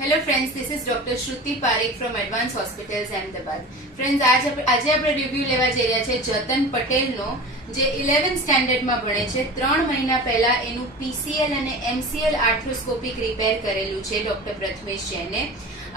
Hello friends, this is Dr. Shruti Parekh from Advanced Hospitals Ahmedabad. Friends, આજે આપણે review લેવા જઈ રહ્યા છે જતન પટેલનો, જે 11th સ્ટાન્ડર્ડમાં ભણે છે. 3 મહિના પહેલા એનું PCL અને MCL આર્થ્રોસ્કોપિક રિપેર કરેલું છે ડોક્ટર પ્રથમેશ જૈને.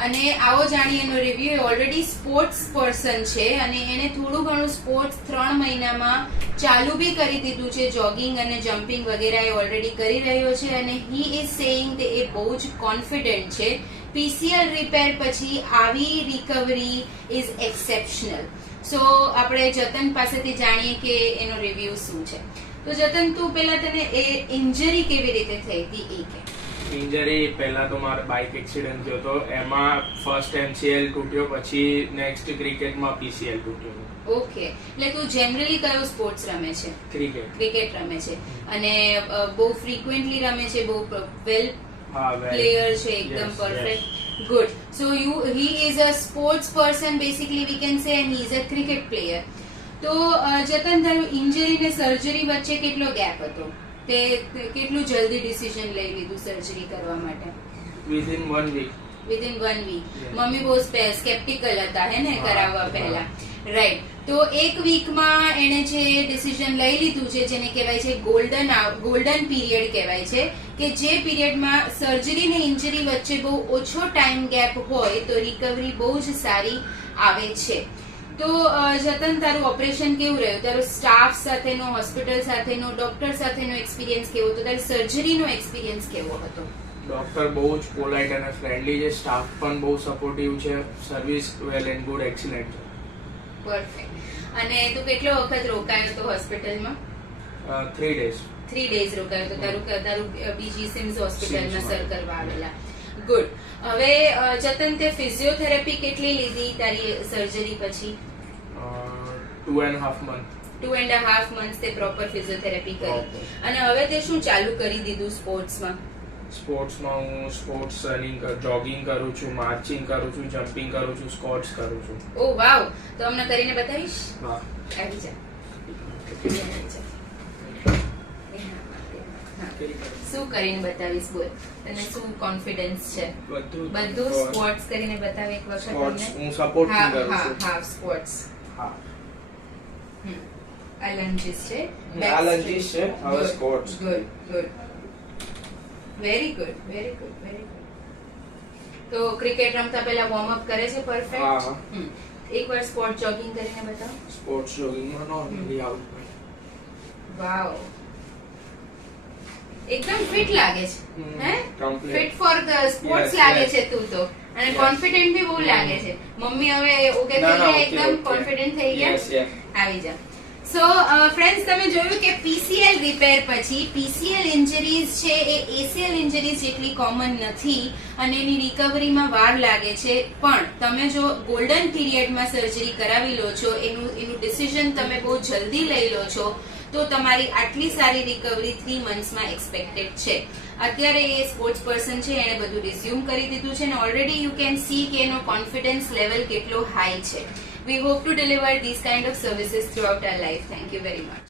અને આવો જાણીએ એનો રિવ્યુ. એ ઓલરેડી સ્પોર્ટ્સ પર્સન છે અને એને થોડું ઘણું સ્પોર્ટ્સ 3 મહિનામાં ચાલુ બી કરી દીધું છે. જોગિંગ અને જમ્પિંગ વગેરે એ ઓલરેડી કરી રહ્યો છે અને હી ઇઝ સેઇંગ કે એ બહુ જ કોન્ફિડન્ટ છે. PCL રિપેર પછી આવી રિકવરી ઇઝ એક્સેપ્શનલ. સો આપણે જતન પાસેથી જાણીએ કે એનો રિવ્યુ શું છે. તો જતન, તું પેલા તને એ ઇન્જરી કેવી રીતે થઈ હતી એ કે. ઇન્જરી પહેલા તો મારો બાઇક એક્સિડન્ટ થયો હતો, એમાં ફર્સ્ટ MCL તૂટ્યો, પછી નેક્સ્ટ ક્રિકેટમાં PCL તૂટ્યો. ઓકે, એટલે તું જનરલી કયો સ્પોર્ટ્સ રમે છે? ક્રિકેટ રમે છે. અને બહુ ફ્રીક્વન્ટલી રમે છે, બહુ વેલ પ્લેયર છે, એકદમ perfect. Good. So he is a sports person basically, we can say, and he is a cricket player. તો જતન, તારું ઇન્જરી ને સર્જરી વચ્ચે કેટલો ગેપ હતો? તે કેટલું જલ્દી ડિસિઝન લઈ લીધું સર્જરી કરવા માટે? Within 1 week. Within 1 week. મમ્મી બહુ સ્કેપ્ટિકલ હતા હે ને કરાવવા પહેલા, રાઈટ? તો 1 વીકમાં એને જે ડિસિઝન લઈ લીધું છે, જેને કહેવાય છે ગોલ્ડન પીરિયડ કહેવાય છે, કે જે પીરિયડમાં સર્જરી ને ઇન્જરી વચ્ચે બહુ ઓછો ટાઈમ ગેપ હોય તો રિકવરી બહુ જ સારી આવે છે. તો જતન, તારું ઓપરેશન કેવું રહ્યું? તારો સ્ટાફ સાથેનો, હોસ્પિટલ સાથેનો, ડોક્ટર સાથેનો એક્સપિરિયન્સ કેવો હતો? તારી સર્જરીનો એક્સપિરિયન્સ કેવો હતો? ડોક્ટર બહુ જ પોલાઇટ અને ફ્રેન્ડલી છે, સ્ટાફ પણ બહુ સપોર્ટિવ છે, service well and good, excellent છે. પરફેક્ટ. અને તું કેટલો વખત રોકાયો હતો હોસ્પિટલમાં? 3 days. 3 days રોકાયો તો. તારું બીજી સિમ્સ હોસ્પિટલમાં સર કરવા આવેલા. ગુડ. હવે જતન, તે ફિઝિયોથેરાપી કેટલી લીધી તારી સર્જરી પછી? 2.5 months. 2.5 months તે પ્રોપર ફિઝિયોથેરાપી કરી. અને હવે તે શું ચાલુ કરી દીધું સ્પોર્ટ્સમાં? સ્પોર્ટ્સમાં હું સ્પોર્ટ્સ રનિંગ, જોગિંગ કરું છું, માર્ચિંગ કરું છું, જમ્પિંગ કરું છું, સ્કોટ્સ કરું છું. ઓ વાવ! તો અમને કરીને બતાવીશ? હા, આવી જા. શું કરીને બતાવીશ? બોલ, તને શું કોન્ફિડન્સ છે? બધું સ્પોર્ટ્સ કરીને બતાવ એક વખત. હું સપોર્ટ કરું છું. હા, સ્પોર્ટ્સ. હા, આ લંજીસ છે, આ લંજીસ છે, હવે squats. Good. Very good, very good, very good. તો ક્રિકેટ રમતા પહેલા વોર્મ અપ કરે છે? પરફેક્ટ. હા. એકવાર સ્પોર્ટ જોગિંગ કરીને બતાવ. સ્પોર્ટ્સ જોગિંગમાં નોર્મલી આઉટ. વાવ, એકદમ ફિટ લાગે છે. હે? ફિટ ફોર ધ સ્પોર્ટ્સ લાગે છે તું તો. અને કોન્ફિડન્ટ બી બહુ લાગે છે. મમ્મી હવે ઓકે થઈ ગયા, એકદમ કોન્ફિડન્ટ થઈ ગયા? આવી જા. સો ફ્રેન્ડ્સ, તમે જોયું કે PCL રિપેર પછી PCL ઇન્જરીઝ છે એ ACL ઇન્જરીઝ જેટલી કોમન નથી અને એની રિકવરીમાં વાર લાગે છે. પણ તમે જો ગોલ્ડન પીરિયડમાં સર્જરી કરાવી લો છો, એનું ડિસિઝન તમે બહુ જલ્દી લઈ લો છો, તો તમારી આટલી સારી રિકવરી 3 મંથ્સમાં એક્સપેક્ટેડ છે. અત્યારે એ સ્પોર્ટ્સ પર્સન છે, એણે બધું રિઝ્યુમ કરી દીધું છે અને ઓલરેડી યુ કેન સી કે એનો કોન્ફિડન્સ લેવલ કેટલો હાઈ છે. We hope to deliver these kind of services throughout our life. Thank you very much.